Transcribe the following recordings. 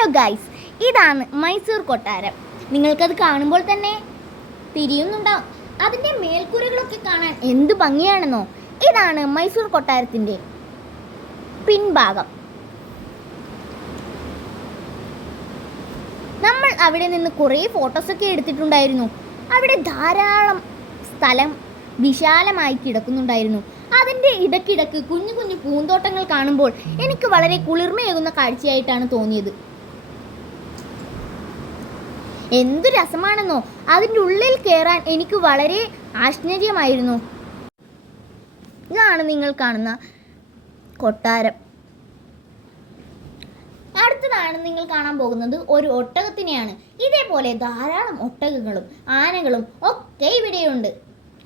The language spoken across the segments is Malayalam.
ഹലോ ഗൈസ്, ഇതാണ് മൈസൂർ കൊട്ടാരം. നിങ്ങൾക്കത് കാണുമ്പോൾ തന്നെ തിരിയുന്നുണ്ടാവും. അതിൻ്റെ മേൽക്കൂരകളൊക്കെ കാണാൻ എന്ത് ഭംഗിയാണെന്നോ. ഇതാണ് മൈസൂർ കൊട്ടാരത്തിൻ്റെ പിൻഭാഗം. നമ്മൾ അവിടെ നിന്ന് കുറേ ഫോട്ടോസൊക്കെ എടുത്തിട്ടുണ്ടായിരുന്നു. അവിടെ ധാരാളം സ്ഥലം വിശാലമായി കിടക്കുന്നുണ്ടായിരുന്നു. അതിൻ്റെ ഇടയ്ക്കിടയ്ക്ക് കുഞ്ഞു കുഞ്ഞു പൂന്തോട്ടങ്ങൾ കാണുമ്പോൾ എനിക്ക് വളരെ കുളിർമയേകുന്ന കാഴ്ചയായിട്ടാണ് തോന്നിയത്. എന്തു രസമാണെന്നോ. അതിൻ്റെ ഉള്ളിൽ കയറാൻ എനിക്ക് വളരെ ആശ്ചര്യമായിരുന്നു. ഇതാണ് നിങ്ങൾ കാണുന്ന കൊട്ടാരം. അടുത്തതാണ് നിങ്ങൾ കാണാൻ പോകുന്നത് ഒരു ഒട്ടകത്തിനെയാണ്. ഇതേപോലെ ധാരാളം ഒട്ടകങ്ങളും ആനകളും ഒക്കെ ഇവിടെയുണ്ട്.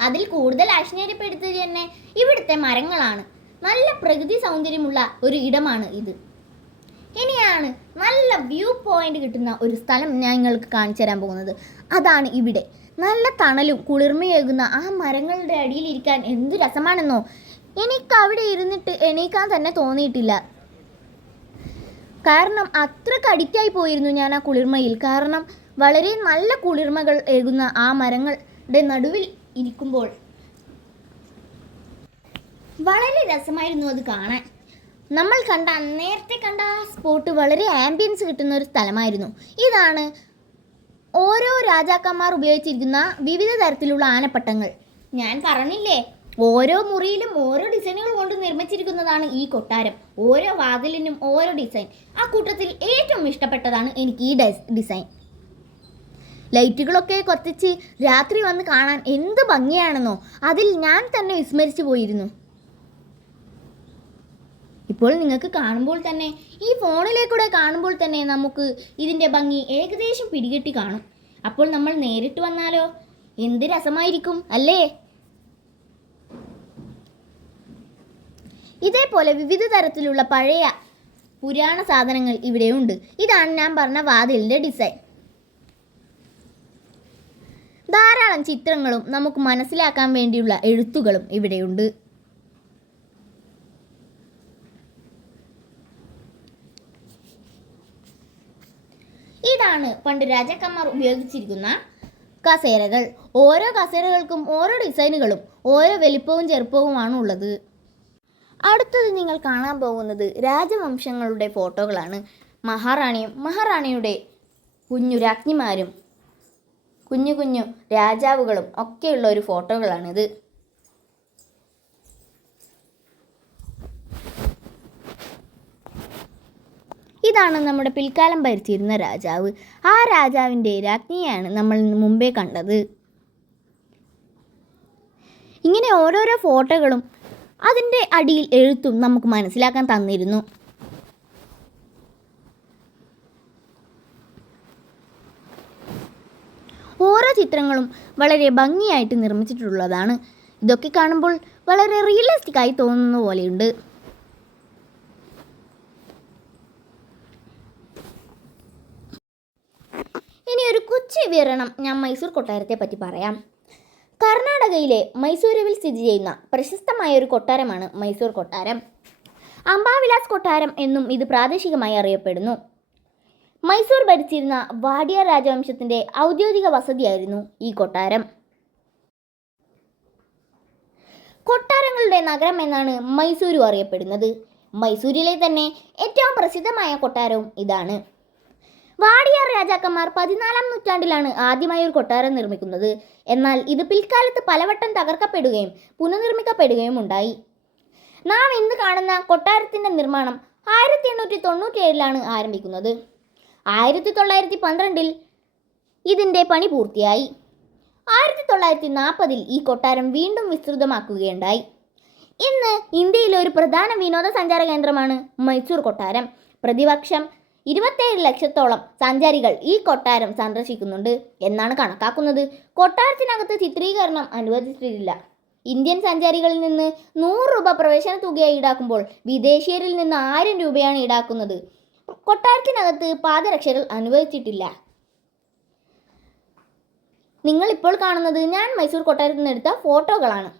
അതിൽ കൂടുതൽ ആശ്ചര്യപ്പെടുത്തിയത് തന്നെ ഇവിടുത്തെ മരങ്ങളാണ്. നല്ല പ്രകൃതി സൗന്ദര്യമുള്ള ഒരു ഇടമാണ് ഇത്. ഇനിയാണ് നല്ല വ്യൂ പോയിന്റ് കിട്ടുന്ന ഒരു സ്ഥലം ഞാൻ നിങ്ങൾക്ക് കാണിച്ചു തരാൻ പോകുന്നത്. അതാണ് ഇവിടെ. നല്ല തണലും കുളിർമയേകുന്ന ആ മരങ്ങളുടെ അടിയിലിരിക്കാൻ എന്ത് രസമാണെന്നോ. എനിക്ക് അവിടെ ഇരുന്നിട്ട് എണീക്കാൻ തന്നെ തോന്നിയിട്ടില്ല. കാരണം അത്രയ്ക്ക് അഡിക്റ്റായി പോയിരുന്നു ഞാൻ ആ കുളിർമയിൽ. കാരണം വളരെ നല്ല കുളിർമകൾ ഏകുന്ന ആ മരങ്ങളുടെ നടുവിൽ ഇരിക്കുമ്പോൾ വളരെ രസമായിരുന്നു അത് കാണാൻ. നമ്മൾ നേരത്തെ കണ്ട ആ സ്പോട്ട് വളരെ ആംബിയൻസ് കിട്ടുന്ന ഒരു സ്ഥലമായിരുന്നു. ഇതാണ് ഓരോ രാജാക്കന്മാർ ഉപയോഗിച്ചിരിക്കുന്ന വിവിധ തരത്തിലുള്ള ആനപ്പട്ടങ്ങൾ. ഞാൻ പറഞ്ഞില്ലേ, ഓരോ മുറിയിലും ഓരോ ഡിസൈനുകൾ കൊണ്ട് നിർമ്മിച്ചിരിക്കുന്നതാണ് ഈ കൊട്ടാരം. ഓരോ വാതിലിനും ഓരോ ഡിസൈൻ. ആ കൂട്ടത്തിൽ ഏറ്റവും ഇഷ്ടപ്പെട്ടതാണ് എനിക്ക് ഈ ഡിസൈൻ. ലൈറ്റുകളൊക്കെ കത്തിച്ച് രാത്രി വന്ന് കാണാൻ എന്ത് ഭംഗിയാണെന്നോ. അതിൽ ഞാൻ തന്നെ വിസ്മരിച്ചു പോയിരുന്നു. ഇപ്പോൾ നിങ്ങൾക്ക് കാണുമ്പോൾ തന്നെ, ഈ ഫോണിലേക്കൂടെ കാണുമ്പോൾ തന്നെ നമുക്ക് ഇതിൻ്റെ ഭംഗി ഏകദേശം പിടികെട്ടി കാണും. അപ്പോൾ നമ്മൾ നേരിട്ട് വന്നാലോ, എന്ത് രസമായിരിക്കും അല്ലേ? ഇതേപോലെ വിവിധ തരത്തിലുള്ള പഴയ പുരാണ സാധനങ്ങൾ ഇവിടെയുണ്ട്. ഇതാണ് ഞാൻ പറഞ്ഞ വാതിലിൻ്റെ ഡിസൈൻ. ധാരാളം ചിത്രങ്ങളും നമുക്ക് മനസ്സിലാക്കാൻ വേണ്ടിയുള്ള എഴുത്തുകളും ഇവിടെയുണ്ട്. ഇതാണ് പണ്ട് രാജാക്കന്മാർ ഉപയോഗിച്ചിരിക്കുന്ന കസേരകൾ. ഓരോ കസേരകൾക്കും ഓരോ ഡിസൈനുകളും ഓരോ വലിപ്പവും ചെറുപ്പവുമാണ് ഉള്ളത്. അടുത്തത് നിങ്ങൾ കാണാൻ പോകുന്നത് രാജവംശങ്ങളുടെ ഫോട്ടോകളാണ്. മഹാറാണിയും മഹാറാണിയുടെ കുഞ്ഞു രാജ്ഞിമാരും കുഞ്ഞു കുഞ്ഞു രാജാവുകളും ഒക്കെയുള്ള ഒരു ഫോട്ടോകളാണിത്. ഇതാണ് നമ്മുടെ പിൽക്കാലം ഭരിച്ചിരുന്ന രാജാവ്. ആ രാജാവിൻ്റെ രാജ്ഞിയാണ് നമ്മൾ മുമ്പേ കണ്ടത്. ഇങ്ങനെ ഓരോരോ ഫോട്ടോകളും അതിൻ്റെ അടിയിൽ എഴുത്തും നമുക്ക് മനസ്സിലാക്കാൻ തന്നിരുന്നു. ഓരോ ചിത്രങ്ങളും വളരെ ഭംഗിയായിട്ട് നിർമ്മിച്ചിട്ടുള്ളതാണ്. ഇതൊക്കെ കാണുമ്പോൾ വളരെ റിയലിസ്റ്റിക് ആയി തോന്നുന്ന പോലെയുണ്ട്. ഇനി ഒരു കൊച്ചു വിവരണം ഞാൻ മൈസൂർ കൊട്ടാരത്തെ പറ്റി പറയാം. കർണാടകയിലെ മൈസൂരുവിൽ സ്ഥിതി ചെയ്യുന്ന പ്രശസ്തമായ ഒരു കൊട്ടാരമാണ് മൈസൂർ കൊട്ടാരം. അംബാവിലാസ് കൊട്ടാരം എന്നും ഇത് പ്രാദേശികമായി അറിയപ്പെടുന്നു. മൈസൂർ ഭരിച്ചിരുന്ന വാഡിയർ രാജവംശത്തിൻ്റെ ഔദ്യോഗിക വസതിയായിരുന്നു ഈ കൊട്ടാരം. കൊട്ടാരങ്ങളുടെ നഗരം എന്നാണ് മൈസൂരു അറിയപ്പെടുന്നത്. മൈസൂരിലെ തന്നെ ഏറ്റവും പ്രസിദ്ധമായ കൊട്ടാരവും ഇതാണ്. വാഡിയാർ രാജാക്കന്മാർ 14-ാം നൂറ്റാണ്ടിലാണ് ആദ്യമായി ഒരു കൊട്ടാരം നിർമ്മിക്കുന്നത്. എന്നാൽ ഇത് പിൽക്കാലത്ത് പലവട്ടം തകർക്കപ്പെടുകയും പുനർനിർമ്മിക്കപ്പെടുകയും ഉണ്ടായി. നാം ഇന്ന് കാണുന്ന കൊട്ടാരത്തിൻ്റെ നിർമ്മാണം 1897 ആരംഭിക്കുന്നത്. 1912 ഇതിൻ്റെ പണി പൂർത്തിയായി. 1940 ഈ കൊട്ടാരം വീണ്ടും വിസ്തൃതമാക്കുകയുണ്ടായി. ഇന്ന് ഇന്ത്യയിലെ ഒരു പ്രധാന വിനോദസഞ്ചാര കേന്ദ്രമാണ് മൈസൂർ കൊട്ടാരം. പ്രതിവർഷം 27 ലക്ഷത്തോളം സഞ്ചാരികൾ ഈ കൊട്ടാരം സന്ദർശിക്കുന്നുണ്ട് എന്നാണ് കണക്കാക്കുന്നത്. കൊട്ടാരത്തിനകത്ത് ചിത്രീകരണം അനുവദിച്ചിട്ടില്ല. ഇന്ത്യൻ സഞ്ചാരികളിൽ നിന്ന് 100 രൂപ പ്രവേശന തുകയായി ഈടാക്കുമ്പോൾ വിദേശീയരിൽ നിന്ന് 1000 രൂപയാണ് ഈടാക്കുന്നത്. കൊട്ടാരത്തിനകത്ത് പാദരക്ഷകൾ അനുവദിച്ചിട്ടില്ല. നിങ്ങളിപ്പോൾ കാണുന്നത് ഞാൻ മൈസൂർ കൊട്ടാരത്തിൽ നിന്ന് എടുത്ത ഫോട്ടോകളാണ്.